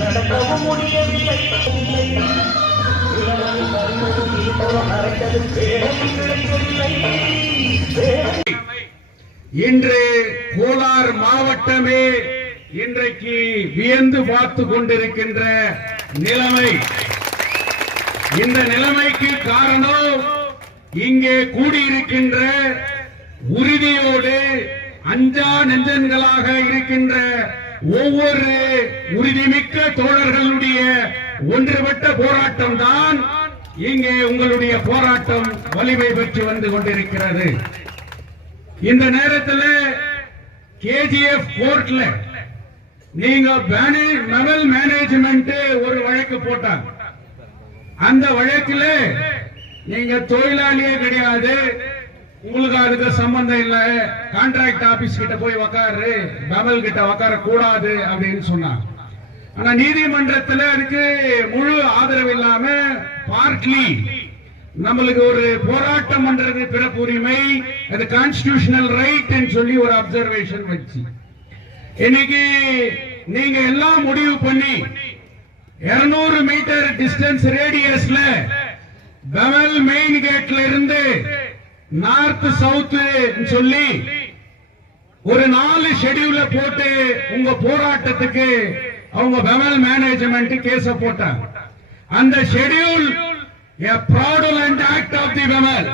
நடக்கவும் முடியவில்லை. இன்று கோலார் மாவட்டமே இன்றைக்கு வியந்து பார்த்து கொண்டிருக்கின்ற நிலைமை. இந்த நிலைமைக்கு காரணம் இங்கே கூடியிருக்கின்ற உறுதியோடு அஞ்சா நெஞ்சன்களாக இருக்கின்ற ஒவ்வொரு உறுதிமிக்க தோழர்களுடைய ஒன்றுபட்ட போராட்டம் தான் இங்கே உங்களுடைய போராட்டம் வலிமை பெற்று வந்து கொண்டிருக்கிறது. இந்த நேரத்தில் கேஜிஎஃப் கோர்ட்ல நீங்க மெவல் மேனேஜ்மெண்ட் ஒரு வழக்கு போட்டாங்க. அந்த வழக்கில் நீங்க தொழிலாளியே கிடையாது, உங்களுக்கு அதுக்கு சம்பந்தம் இல்ல, கான்ட்ராக்ட் ஆபீஸ் கிட்ட போய் உக்காரு, மெவல் கிட்ட உக்கார கூடாது அப்படின்னு சொன்னாங்க. ஆனா நீதிமன்றத்தில் அதுக்கு முழு ஆதரவு இல்லாம பார்ட்லி நம்மளுக்கு ஒரு போராட்டம் பண்றது பிறப்பு உரிமை, அது கான்ஸ்டிடியூஷனல் ரைட் சொல்லி ஒரு அப்சர்வேஷன் வச்சு இன்னைக்கு நீங்க எல்லாம் முடிவு பண்ணி 200 மீட்டர் டிஸ்டன்ஸ் ரேடியஸ்ல பெவல் மெயின் கேட்ல இருந்து நார்த் சவுத் சொல்லி ஒரு 4 ஷெட்யூல போட்டு உங்க போராட்டத்துக்கு அவங்க பெவல் மேனேஜ்மெண்ட் கேஸ் போட்டாங்க. அந்த schedule a fraudulent act of the BEML.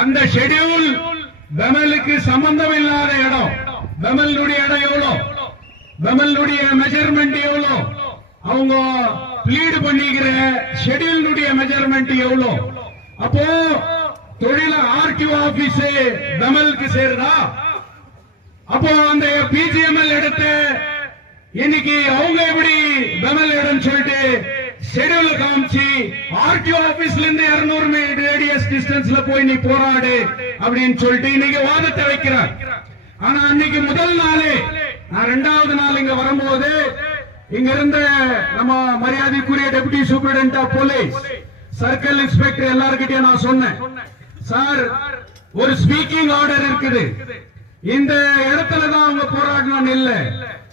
அந்த ஷெட்யூல் பெமலுக்கு சம்பந்தம் இல்லாத இடம். பெமலுடைய இடம் எவ்வளவு, பெமலுடைய மெஷர்மெண்ட் எவ்வளவு, அவங்க ப்ளீட் பண்ணிக்கிற ஷெட்யூலுடைய மெஷர்மெண்ட் எவ்வளவு. அப்போ தொழில ஆர்டிஓ ஆபீஸ் பெமலுக்கு சேருதா? அப்போ அந்த பிஜிஎம்எல் எடுத்து இன்னைக்கு அவங்க எப்படி பெமல் இடம் சொல்லிட்டு ஷெட்யூல் காமிச்சு ஆர்டிஓ ஆபீஸ்ல இருந்து 200 மீட்டர் ரேடியஸ் டிஸ்டன்ஸ்ல போய் நீ போராடு அப்படின்னு சொல்லிட்டு இன்னைக்கு வாதத்தை வைக்கிறார். ஆனா அன்னைக்கு முதல் நாளே, நான் 2வது நாள் இங்க வரும்போது இங்க இருந்த நம்ம மரியாதைக்குரிய deputy superintendent of police, circle inspector எல்லார்கிட்டயும் நான் சொன்னேன், சார் ஒரு ஸ்பீக்கிங் ஆர்டர் இருக்குது, இந்த இடத்துல தான் அவங்க போராடணும் இல்ல,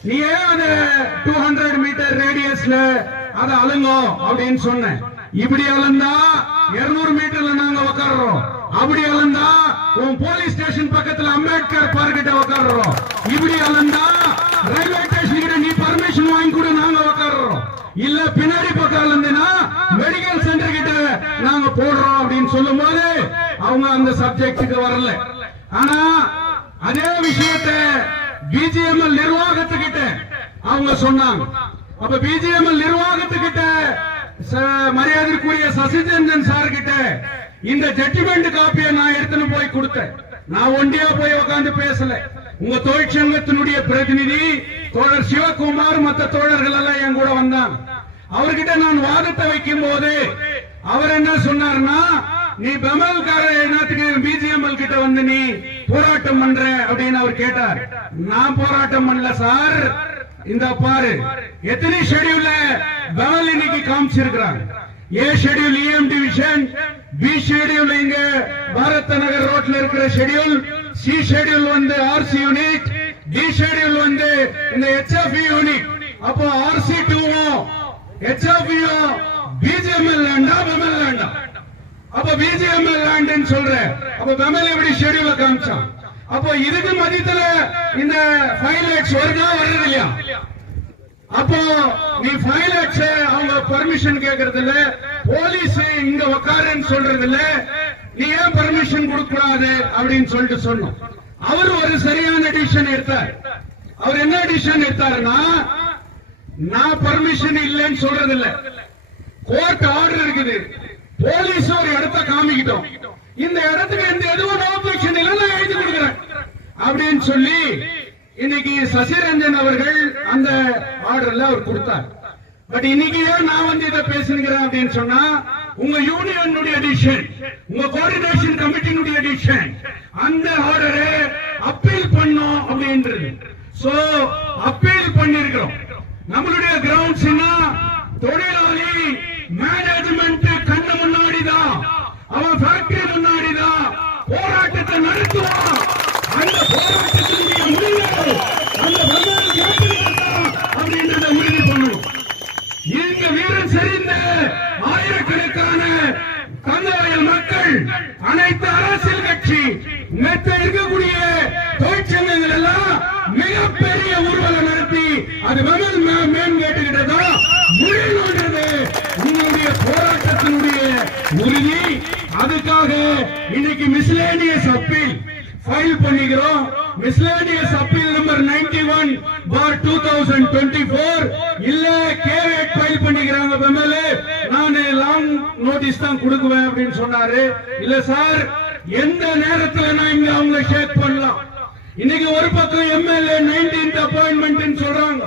நீ ஏன் அது 200 மீட்டர் ரேடியஸ்ல அதை அழுங்கோ அப்படின்னு சொன்னேன். இப்படி அழுந்தா 200 மீட்டர்ல நாங்க உட்கார்றோம், அப்படி அழுந்தா உன் போலீஸ் ஸ்டேஷன் பக்கத்துல அம்பேத்கர் பார்க் கிட்ட உட்கார்றோம், இப்படி அழுந்தா ரயில்வே ஸ்டேஷன் கிட்ட நீ பர்மிஷன் வாங்கி கூட நாங்க உட்கார்றோம், இல்ல பின்னாடி பக்கம் அழுந்தா மெடிக்கல் சென்டர் கிட்ட நாங்க போடுறோம் அப்படின்னு சொல்லும் போது அவங்க அந்த சப்ஜெக்டுக்கு வரல. ஆனா அதே விஷயத்தை பிஜிஎம்எல் நிர்வாகத்துக்கிட்ட அவங்க சொன்னாங்க. அப்ப பிஜிஎம்எல் நிர்வாகத்துக்கிட்ட மரியாதைக்குரிய சசிரஞ்சன் சார் கிட்ட இந்த ஜட்ஜ்மெண்ட் காப்பியை நான் எடுத்துன்னு போய் கொடுத்தேன். நான் ஒண்டியா போய் உட்கார்ந்து பேசல, உங்க தொழிற்சங்கத்தினுடைய பிரதிநிதி தோழர் சிவகுமார் மற்ற தோழர்கள் எல்லாம் என் கூட வந்தாங்க. அவர்கிட்ட நான் வாதத்தை வைக்கும் போது அவர் என்ன சொன்னார்னா, நீ பெமல்கார என்னத்துக்கு பிஜிஎம்எல் கிட்ட வந்து நீ போராட்டம் பண்ற அப்படின்னு அவர் கேட்டார். நான் போராட்டம் பண்ணல சார், இந்த பாரு எத்தனை ஷெட்யூல்ல பெமல் இன்னைக்கு காமிச்சிருக்கிறாங்க. ஏ ஷெட்யூல் இஎம் டிவிஷன், பி ஷெட்யூல் இங்க பாரத் நகர் ரோட்ல இருக்கிற ஷெட்யூல், சி ஷெட்யூல் வந்து ஆர்சி யூனிட், டி ஷெட்யூல் வந்து இந்த ஹெச்எஃப்இ யூனிட். அப்போ ஆர்சி 2 ஹெச்எஃப்இ பிஜிஎம்எல் லேண்டா பெமல் லேண்டா? அப்ப பிஜிஎம்எல் லேண்ட் சொல்ற, அப்ப பெமல் எப்படி ஷெட்யூல காமிச்சான்? அப்போ இதுக்கு மதியத்துல இந்த 5 lakhs வருதா வர்றது இல்லையா? அப்போ நீ 5 lakhs அவங்க பர்மிஷன் கேட்கறது இல்ல, போலீஸ் இங்க உட்காருன்னு சொல்றது இல்ல, நீ ஏன் பர்மிஷன் கொடுக்க கூடாது அப்படின்னு சொல்லிட்டு சொன்னோம். அவர் ஒரு சரியான டிசிஷன் எடுத்தார். அவர் என்ன டிசிஷன் எடுத்தாருன்னா, நான் பர்மிஷன் இல்லைன்னு சொல்றது இல்ல, கோர்ட் ஆர்டர் இருக்குது, போலீஸ் ஒரு இடத்தை காமிக்கிட்டோம், இந்த இடத்துக்கு எந்த எதுவும் ஆப்ஜெக்ஷன் இல்லை, நான் எழுதி கொடுக்கிறேன் அப்படின்னு சொல்லி இன்னைக்கு சசிரஞ்சன் அவர்கள் அந்த ஆர்டர்ல அவர் கொடுத்தார். பட் இன்னைக்கு ஏன் நான் வந்து இதை பேசுகிறேன் அப்படின்னு சொன்னா, உங்க யூனியனுடைய டிசிஷன், உங்க கோஆர்டினேஷன் கமிட்டியினுடைய டிசிஷன், அந்த ஆர்டரை அப்பீல் பண்ணோம் அப்படின்றது. சோ அப்பீல் பண்ணிருக்கிறோம். நம்மளுடைய கிரவுண்ட்ஸ் தொழிலாளி மேனேஜ்மெண்ட் கண்ணு முன்னாடிதான், அவன் ஃபேக்டரி முன்னாடிதான் போராட்டத்தை நடத்துவோம். அந்த போராட்டத்தினுடைய முடிவு அந்த வந்தால் கேட்கலாம் அப்படின்றத உறுதி பண்ணணும். இங்க வீரம் செறிந்த ஆயிரக்கணக்கான தங்கவயல் மக்கள், அனைத்து அரசியல் கட்சி மெத்த இருக்கக்கூடிய தொழிற்சங்கங்கள் எல்லாம் மிகப்பெரிய ஊர்வலம் நடத்தி அது மேன் கேட்டுக்கிட்டதான் முடியணுன்றது உங்களுடைய போராட்டத்தினுடைய உறுதி. அதுக்காக இன்னைக்கு மிஸ்லேனியஸ் அப்பீல் ஃபைல் பண்ணிக்கிறோம். மிஸ்லேனியஸ் அப்பீல் நம்பர் 91/2024 இல்ல கேவேட் ஃபைல் பண்ணிக்கிறாங்க. எம்எல்ஏ நான் லாங் நோட்டீஸ் தான் கொடுக்குவேன் அப்படின்னு சொன்னாரு. இல்ல சார், எந்த நேரத்தில் நான் இங்க அவங்க ஷேக் பண்ணலாம். இன்னைக்கு ஒரு பக்கம் எம்எல்ஏ 19th அப்பாயின்மெண்ட் சொல்றாங்க,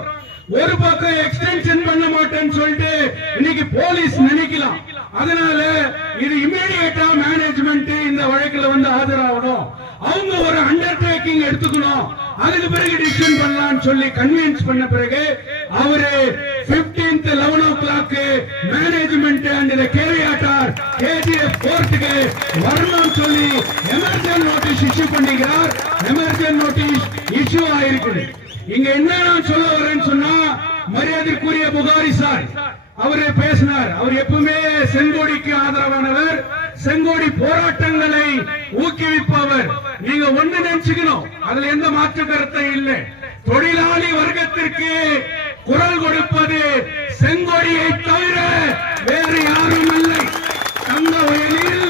ஒரு பக்கம் எக்ஸ்டென்ஷன் பண்ண மாட்டேன்னு சொல்லிட்டு இன்னைக்கு போலீஸ் நினைக்கலாம். அதனால இது இமீடியட்டா மேனேஜ்மெண்ட் இந்த வழக்குல வந்து ஆஜராகணும். அவங்க ஒரு அண்டர்டேக்கிங் எடுத்துக்கணும். அதுக்கு பிறகு டிசிஷன் பண்ணலாம்னு சொல்லி கன்வின்ஸ் பண்ண பிறகு அவரு 15th 11 o'clock management and கேரியாட்டார் KGF கோர்ட்டுக்கு வரணும்னு சொல்லி எமர்ஜென்சி நோட்டீஸ் இஷ்யூ பண்ணிக்கிறார். எமர்ஜென்சி நோட்டீஸ் இஷ்யூ ஆயிருக்கு. இங்க என்ன நான் சொல்ல வரேன்னு சொன்னா, மரியாதைக்குரிய புகாரி சார் அவரு பேசினார். அவர் எப்பவுமே செங்கோடிக்கு ஆதரவானவர், செங்கோடி போராட்டங்களை ஊக்குவிப்பவர். நீங்க ஒண்ணு நினைச்சுக்கணும், அதுல எந்த மாற்று கருத்தை இல்லை. தொழிலாளி வர்க்கத்திற்கு குரல் கொடுப்பது செங்கோடியை தவிர வேறு யாரும் இல்லை. தங்க வயலில்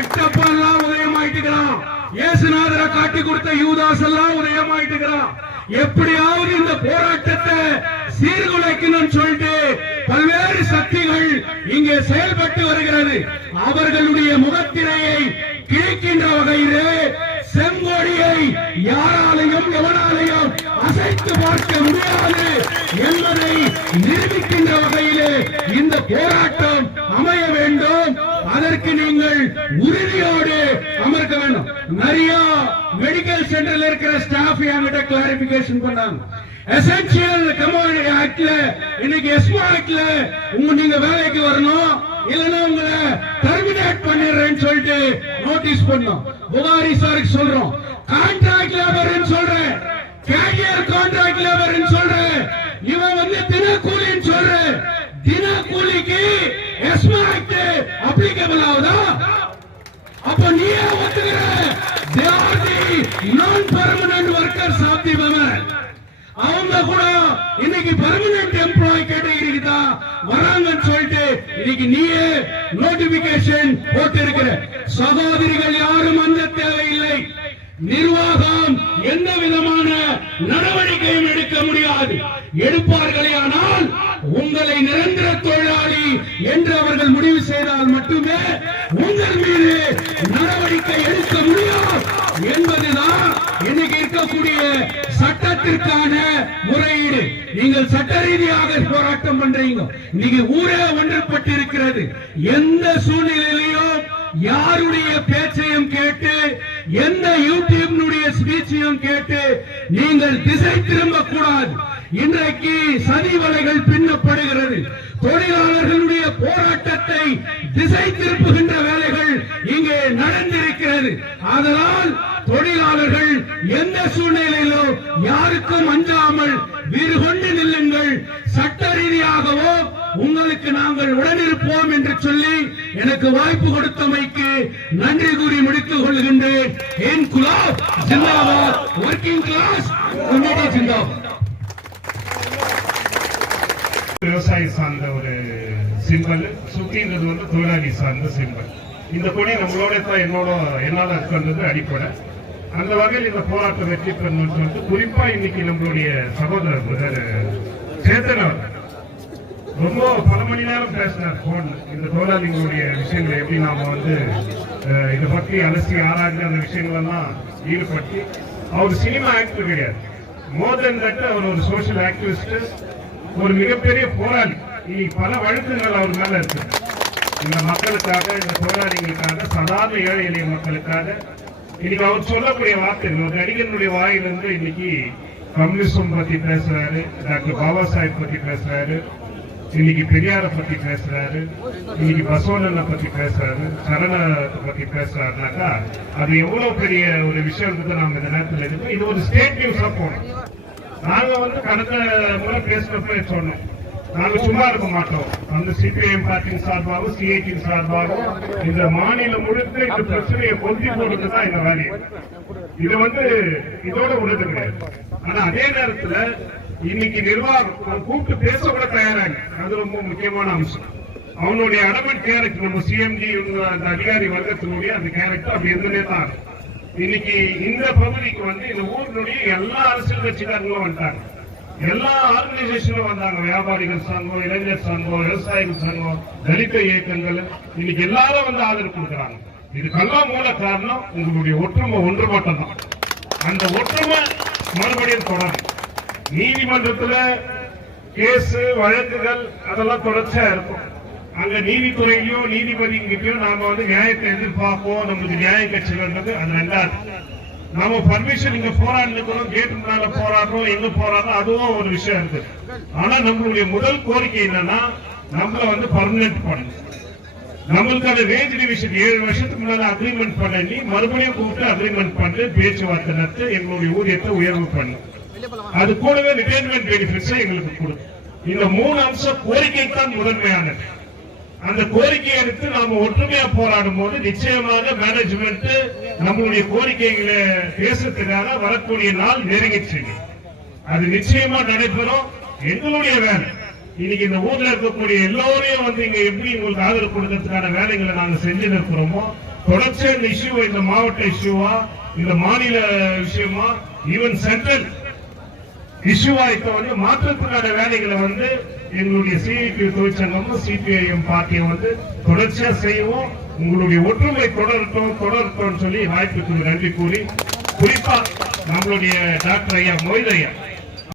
எட்டப்பெல்லாம் உதயமாயிட்டுக்கிறான். இயேசுநாதரை காட்டி கொடுத்த யூதாஸ் எல்லாம் உதயமாயிட்டுக்கிறான். எப்படியாவது இந்த போராட்டத்தை சீர்குலைக்கணும்னு சொல்லிட்டு பல்வேறு சக்திகள் இங்கே செயல்பட்டு வருகிறது. அவர்களுடைய முகத்திரையை கிழிக்கின்ற வகையிலே செங்கோடியை யாராலையும் எவனாலையும் அசைத்து பார்க்க முடியாது என்பதை நிரூபிக்கின்ற வகையிலே இந்த போராட்டம் அமைய வேண்டும். அதற்கு நீங்கள் உறுதியோடு அமர்க்க வேண்டும். நிறைய மெடிக்கல் சென்டர்ல இருக்கிற ஸ்டாஃப் என்கிட்ட கிளாரிபிகேஷன் பண்ணாங்க. எசென்சியல் கமோடிட்டி ஆக்ட்ல இன்னைக்கு எஸ்மா ஆக்ட்ல நீங்க வேலைக்கு வரணும், இல்லன்னா உங்களை டெர்மினேட் பண்ணிடுறேன்னு சொல்லிட்டு நோட்டீஸ் பண்ணோம். புகாரி சாருக்கு சொல்றோம், கான்ட்ராக்ட் லேபர்னு சொல்றேன், கேரியர் கான்ட்ராக்ட் லேபர்னு சொல்றேன், இவன் வந்து தினக்கூலின்னு சொல்றேன். தினக்கூலிக்கு எஸ்மா ஆக்ட் அப்ளிகபிள் ஆகுதா? அப்ப நீயே ஒத்துக்கிற they are the non-permanent workers of the women. அவங்க கூட இன்னைக்கு பெர்மனன்ட் எம்ப்ளாய் கேட்டகரிக்கு தான் வராங்கன்னு சொல்லிட்டு இன்னைக்கு நீயே நோட்டிபிகேஷன் போட்டு இருக்கிற. சகோதரிகள் யாரும் அந்த தேவையில்லை. நிர்வாகம் எந்த விதமான நடவடிக்கையும் எடுக்க முடியாது. எடுப்பார்களே ஆனால் உங்களை நிரந்தர தொழிலாளி என்று அவர்கள் முடிவு செய்தால் மட்டுமே உங்கள் மீது நடவடிக்கை எடுக்க முடியும் என்பதுதான் இன்னைக்கு இருக்கக்கூடிய சட்டத்திற்கான முறையீடு. நீங்கள் சட்ட ரீதியாக போராட்டம் பண்றீங்க. இன்னைக்கு ஊரே ஒன்றுபட்டு இருக்கிறது. எந்த சூழ்நிலையிலையும் யாருடைய பேச்சையும் கேட்டு, எந்த யூடியூபினுடைய ஸ்பீச்சையும் கேட்டு நீங்கள் திசை திரும்ப கூடாது. இன்றைக்கு சதி வலைகள் பின்னப்படுகிறது. தொழிலாளர்களுடைய போராட்டத்தை திசை திருப்புகின்ற வேலைகள் இங்கே நடந்திருக்கிறது. அதனால் தொழிலாளர்கள் எந்த சூழ்நிலையிலும் யாருக்கும் அஞ்சாமல் வீறு கொண்டு நில்லுங்கள். சட்ட ரீதியாகவோ உங்களுக்கு நாங்கள் உடனிருப்போம் என்று சொல்லி எனக்கு வாய்ப்பு கொடுத்தமைக்கு நன்றி கூறி முடித்துக் கொள்கின்றேன். இன்குலாப் ஜிந்தாபாத், வர்க்கிங் கிளாஸ் யூனிட்டி ஜிந்தாபாத். விவசாயி சார்ந்த ஒரு சிம்பல், சுத்தின்றது வந்து தொழிலாளி சார்ந்த சிம்பல். இந்த கொடி நம்மளோட தான் என்னால இருக்கிறது அடிப்படை. அந்த வகையில் இந்த போராட்டம் வெற்றி பெறணும்னு சொல்லிட்டு குறிப்பா இன்னைக்கு நம்மளுடைய சகோதரர் சேத்தன் அவர் ரொம்ப பல மணி நேரம் பேசினார் போன். இந்த தொழிலாளிகளுடைய விஷயங்களை எப்படி நாம வந்து இதை பற்றி அலசி ஆராய்ந்து அந்த விஷயங்கள் எல்லாம் ஈடுபடுத்தி, அவர் சினிமா ஆக்டர் கிடையாது. மோர் தென் தட் அவர் ஒரு சோசியல் ஆக்டிவிஸ்ட், ஒரு மிகப்பெரிய போராளி. இனி பல வழக்குகள் அவர் மேல இருக்கு. இந்த மக்களுக்காக, இந்த போராளிகளுக்காக, சாதாரண ஏழை எளிய மக்களுக்காக. இன்னைக்கு அவர் சொல்லக்கூடிய வார்த்தைகள், ஒரு நடிகனுடைய வாயிலிருந்து இன்னைக்கு கம்யூனிசம் பத்தி பேசுறாரு, டாக்டர் பாபா சாஹிப் பத்தி பேசுறாரு, இன்னைக்கு பெரியாரை பத்தி பேசுறாரு, இன்னைக்கு பசவண்ணனை பத்தி பேசுறாரு, சரணத்தை பத்தி பேசுறாருனாக்கா அது எவ்வளவு பெரிய ஒரு விஷயத்தை நாம இந்த நேரத்தில் இருக்கு. இது ஒரு ஸ்டேட் நியூஸா போனோம். நாங்க கடந்த முறை பேசுறப்ப சொன்னோம், நாங்க சும்மா இருக்க மாட்டோம். அந்த சிபிஐஎம் பார்ட்டியின் சார்பாகவும் சிஐடியின் சார்பாகவும் இந்த மாநிலம் முழுக்க இந்த பிரச்சனையை கொண்டு போறதுதான் எங்க வேலை. இது இதோட உள்ளது கிடையாது. ஆனா அதே நேரத்துல இன்னைக்கு நிர்வாகம் கூப்பிட்டு பேச கூட தயாராங்க. அது ரொம்ப முக்கியமான அம்சம். அவனுடைய அடமெண்ட் கேரக்டர் நம்ம சிஎம்டி அந்த அதிகாரி வர்க்கத்தினுடைய அந்த கேரக்டர் அப்படி இருந்தே தான். இன்னைக்கு இந்த பகுதிக்கு இந்த ஊரினுடைய எல்லா அரசியல் கட்சிக்காரங்களும் வந்துட்டாங்க, எல்லா ஆர்கனைசேஷனும் வந்தாங்க. வியாபாரிகள் சங்கம், இளைஞர் சங்கம், விவசாயிகள் சங்கம், தலித இயக்கங்கள் இன்னைக்கு எல்லாரும் ஆதரவு கொடுக்குறாங்க. இதுக்கெல்லாம் மூல காரணம் உங்களுடைய ஒற்றுமை, ஒன்றுபட்டம் தான். அந்த ஒற்றுமை மறுபடியும் தொடரும். நீதிமன்றத்துல கேஸ் வழக்குகள் அதெல்லாம் தொடர்ச்சியா இருக்கும். அங்க நீதித்துறையிலயும் நீதிபதிகிட்டையும் நாம நியாயத்தை எதிர்பார்ப்போம். நம்மளுக்கு நியாய கட்சி வேண்டது அது ரெண்டாவது. நாம பர்மிஷன் இங்க போராடுறோம், கேட்டு மேல போராடுறோம், எங்க போராடுறோம், அதுவும் ஒரு விஷயம் இருக்கு. ஆனா நம்மளுடைய முதல் கோரிக்கை என்னன்னா நம்மள பர்மனன்ட் பண்ணணும். நம்மளுக்கான வேஜ் டிவிஷன் 7 வருஷத்துக்கு முன்னால அக்ரிமெண்ட் பண்ணி மறுபடியும் கூப்பிட்டு அக்ரிமெண்ட் பண்ணி பேச்சுவார்த்தை நடத்தி எங்களுடைய ஊதியத்தை உயர்வு பண்ணும். அது கூடவே ரிட்டைர்மெண்ட் பெனிஃபிட்ஸ் எங்களுக்கு கொடுக்கும். இந்த 3 அம்சம் கோரிக்கை தான் முதன்மையானது. அந்த கோரிக்கையை எடுத்து நாம ஒற்றுமையா போராடும் போது நிச்சயமாக மேனேஜ்மெண்ட் நம்மளுடைய கோரிக்கைகளை பேசுறதுக்காக வரக்கூடிய நாள் நெருங்கிச்சு. அது நிச்சயமா நடைபெறும். எங்களுடைய வேலை இன்னைக்கு இந்த ஊர்ல இருக்கக்கூடிய எல்லோரையும் இங்க எப்படி உங்களுக்கு ஆதரவு கொடுக்கறதுக்கான வேலைகளை நாங்க செஞ்சு இருக்கிறோமோ, தொடர்ச்சியா இந்த இஷ்யூ இந்த மாவட்ட இஷ்யூவா, இந்த மாநில விஷயமா, ஈவன் சென்ட்ரல் இஷ்யூவா இப்ப மாற்றத்துக்கான வேலைகளை எங்களுடைய சிஐடி தொழிற்சங்கமும் சிபிஐஎம் பார்ட்டியும் தொடர்ச்சியா செய்வோம். உங்களுடைய ஒற்றுமை தொடரட்டும் சொல்லி வாய்ப்புக்கு நன்றி கூறி, குறிப்பா நம்மளுடைய டாக்டர் ஐயா மொய்து ஐயா